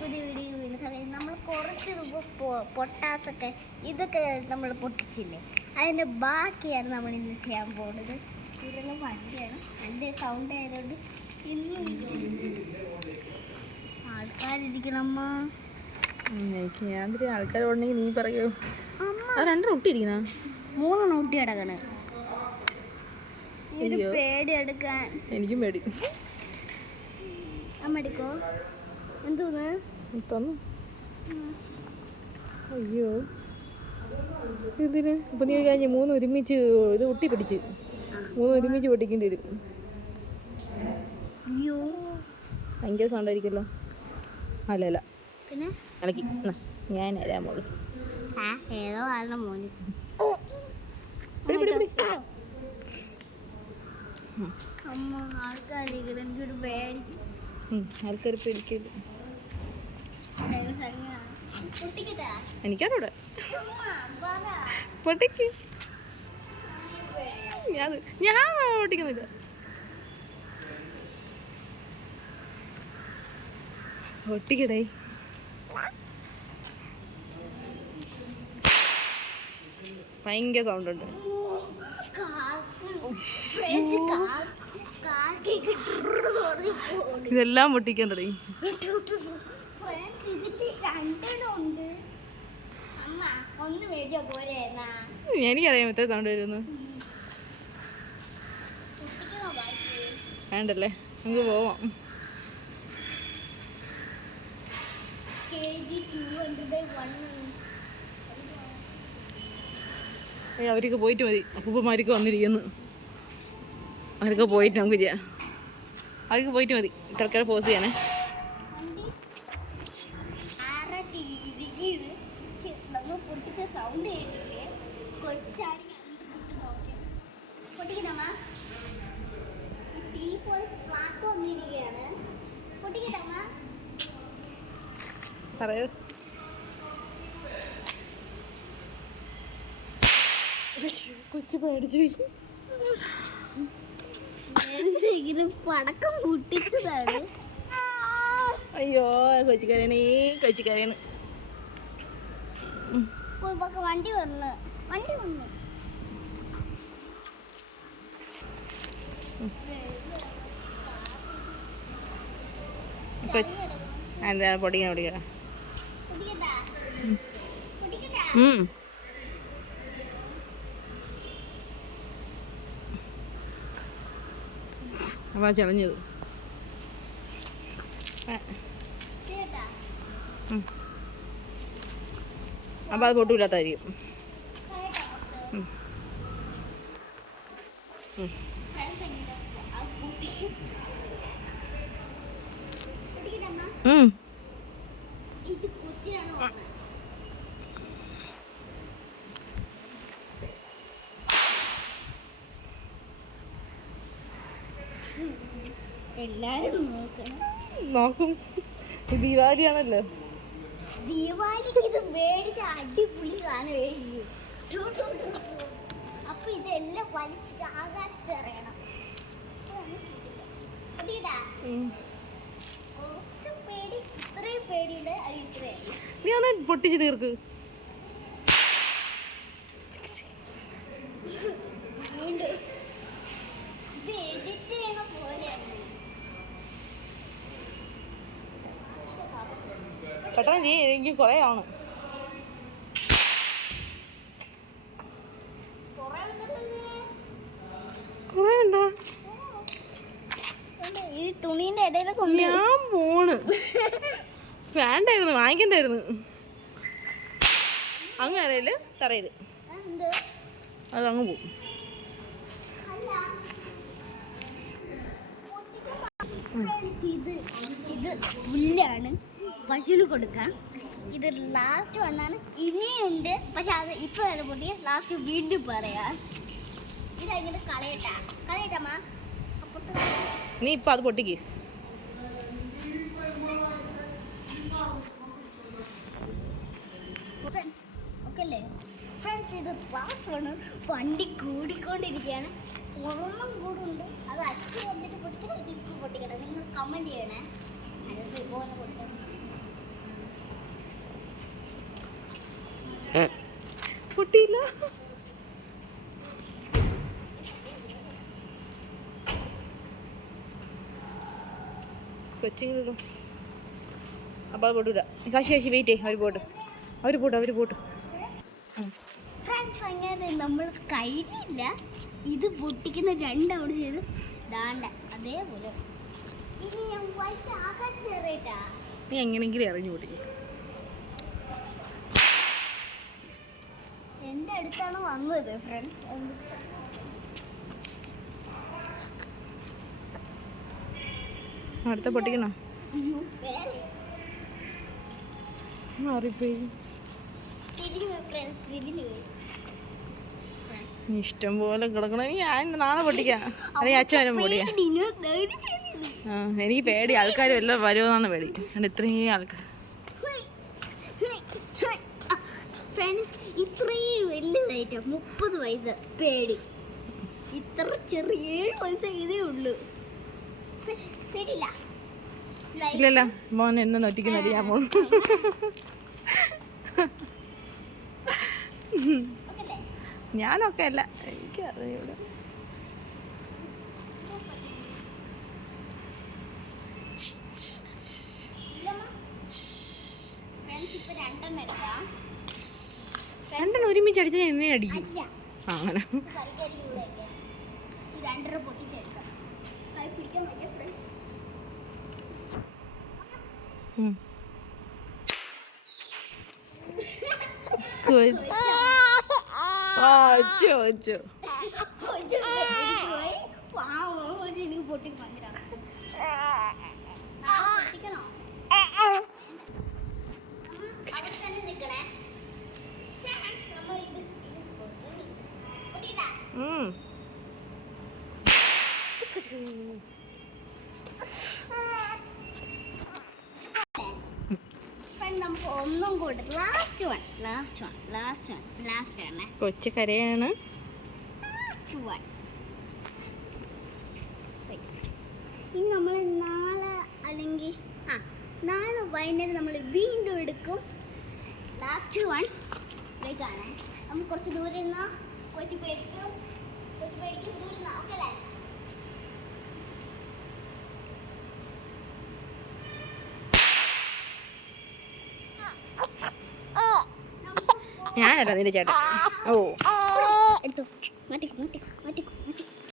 പുതിയ വീഡിയോ നമ്മൾ കുറച്ച് പൊട്ടാസൊക്കെ ഇതൊക്കെ നമ്മൾ പൊട്ടിച്ചില്ലേ, അതിൻ്റെ ബാക്കിയാണ് നമ്മൾ ഇന്ന് ചെയ്യാൻ പോകുന്നത്. ഇതെല്ലാം വണ്ടിയാണ്, എൻ്റെ സൗണ്ട് ആയതുകൊണ്ട് ഇന്നും ആൾക്കാരിരിക്കണമ്മ. ആൾക്കാരുണ്ടെങ്കിൽ നീ പറയൂ. രണ്ട് റൊട്ടി ഇരിക്കുന്ന 3 റൊട്ടി കിടക്കണേ. പേടി എടുക്കാൻ എനിക്കും പേടി. അമ്മടിക്കോ എന്തോന്ന് തന്നു. അയ്യോ ഇതിന് ഇപ്പം നീ കഴിഞ്ഞ് 3 ഒരുമിച്ച് ഇത് ഒട്ടി പിടിച്ച് 3 ഒരുമിച്ച് പൊട്ടിക്കേണ്ടി വരും. അയ്യോ ഭയങ്കര സൗണ്ടായിരിക്കുമല്ലോ. അല്ല പിന്നെ ഇളക്കി ഞാൻ മോള് ഏതോ ആളുടെ മോന് അമ്മ ആൾക്കാരിക്കണം. എനിക്കൊരു പേടി. ആൾക്കാർ പേടിക്കരുത്. എനിക്കറിവിടെ പൊട്ടിക്ക്. ഞാൻ പൊട്ടിക്കുന്നില്ല. പൊട്ടിക്കടേ. ഭയങ്കര സൗണ്ട് ഉണ്ട്. ഇതെല്ലാം പൊട്ടിക്കാൻ തുടങ്ങി. എനിക്കറിയാം എത്ര സൗണ്ട് വരുന്നു. വേണ്ടല്ലേ, നമുക്ക് പോവാം. അവർക്ക് പോയിട്ട് മതി. അപ്പൂപ്പന്മാർക്ക് വന്നിരിക്കുന്നു. അവർക്ക് പോയിട്ട് നമുക്ക് ചെയ്യാം. അവർക്ക് പോയിട്ട് മതി. തൽക്കാലം പോസ് ചെയ്യണേ. പറയൂ. കൊച്ചു പേടിച്ചു. പടക്കം പൊട്ടിച്ചതാണ്. അയ്യോ കൊച്ചിക്കരയാണ്, കൊച്ചിക്കരയാണ്. വണ്ടി വന്നു. എന്താ പൊടിക്കണ അപ്പൊ ചളഞ്ഞത്. അപ്പൊ അത് പൊട്ടൂല്ലാത്തായിരിക്കും. എല്ലാരും നോക്കും. ദീപാവലിയാണല്ലോ. ദീപാവലിക്ക് ഇത് മേടിച്ച അടിപൊളി സാധനമേ. അപ്പൊ ഇതെല്ലാം വലിച്ചിട്ട് ആകാശത്ത് എറിയണം. കുറച്ച് പേടി, ഇത്രയും പേടിയുണ്ട്. അത് ഇത്രയും നീ ഒന്ന് പൊട്ടിച്ച് തീർക്ക്. ഇത് എഡിറ്റ് ചെയ്യണ പോലെയാണ്. പെട്ടെന്ന് നീ എനിക്ക് കുറേ ആണ്. കുറേ ഉണ്ടോ? ഈ തുണീന്റെ ഇടയിലൊക്കെ ഞാൻ പോണ്. വേണ്ടായിരുന്നു, വാങ്ങിക്കണ്ടായിരുന്നു. അങ്ങ് അറിയില്ല തറയില് അതങ്ങ് പോവും. ഇത് പുല്ലാണ്, പശുവിന് കൊടുക്കാം. ഇത് ലാസ്റ്റ് വണ്ണാണ്. ഇനിയുണ്ട്, പക്ഷെ അത് ഇപ്പൊ വരെ പൊട്ടിയ ലാസ്റ്റ് വീണ്ടും പറയാ. ഇതങ്ങനെ കളയട്ടമ്മ. നീ ഇപ്പൊ അത് പൊട്ടിക്ക്. ഓക്കല്ലേ ഫ്രണ്ട്സ്, ഇത് ലാസ്റ്റ് വണ്ണ്. വണ്ടി കൂടിക്കൊണ്ടിരിക്കുകയാണ്. ഒരെണ്ണം കൂടുണ്ട്. അത് അച്ഛൻ വന്നിട്ട് പൊട്ടിക്കണം, ഇത് ഇപ്പം പൊട്ടിക്കണം. നിങ്ങൾ കമൻറ്റ് ചെയ്യണേ. അത് ഇതുപോലെ പൊട്ടിക്കണം. പൊട്ടിയില്ല. കൊച്ചിങ്ങ അപ്പോൾ അത് പൊട്ടൂല. കാശി വെയിറ്റ് അവർ പോട്ട്. ഫ്രണ്ട്സ്, അങ്ങനെ നമ്മൾ കഴിഞ്ഞില്ല. ഇത് പൊട്ടിക്കുന്ന രണ്ടവിടെ ചെയ്ത് ദാണ്ട അതേപോലെ. ഇനി ഞാൻ വലിച്ച ആകാശം കയറിയിട്ടാ. നീ എങ്ങനെയെങ്കിലും ഇറങ്ങി പൊട്ടിക്കും. എൻ്റെ അടുത്താണ് വന്നത് ഫ്രണ്ട്സ്. അടുത്ത പൊട്ടിക്കണോ? മാറിപ്പോയി. ഇഷ്ടം പോലെ കിടക്കണം. ഞാൻ നാളെ പൊട്ടിക്കാം. അല്ലെങ്കിൽ അച്ഛനും പൊടിയാ. എനിക്ക് പേടി, ആൾക്കാർ വല്ലതും വരുമെന്നാണ് പേടി. ഇത്രയും ആൾക്കാർ. ഇത്രയും വലിയതായിട്ട് 30 വയസ്സ് പേടി. ഇത്ര ചെറിയ 7 വയസ്സ് ഇതേ ഉള്ളൂ. പേടിയില്ല. ഇല്ലല്ല, മോൻ എന്നെ നൊറ്റിക്കുന്നത് ഞാൻ പോകും. ഞാനൊക്കെ അല്ല, എനിക്കറിയൂല. രണ്ടെണ്ണം ഒരുമിച്ച് അടിച്ചാൽ എന്നെ അടിക്കും. അങ്ങനെ നമുക്ക് ഒന്നും കൂടെ ലാസ്റ്റ് ആണ്. കൊച്ചു കരയാണ്. ഇനി നമ്മൾ നാളെ വൈകുന്നേരം നമ്മൾ വീണ്ടും എടുക്കും. ലാസ്റ്റ് വൺ ആണ്. നമ്മൾ കുറച്ച് ദൂരെ നിന്നാ കൊച്ചു പേടിക്കും ദൂരെ നിന്നാ. ഓക്കെ അല്ലേ? ഞാനല്ല നിന്റെ ചേട്ടൻ. ഓ എടുത്തു മാറ്റി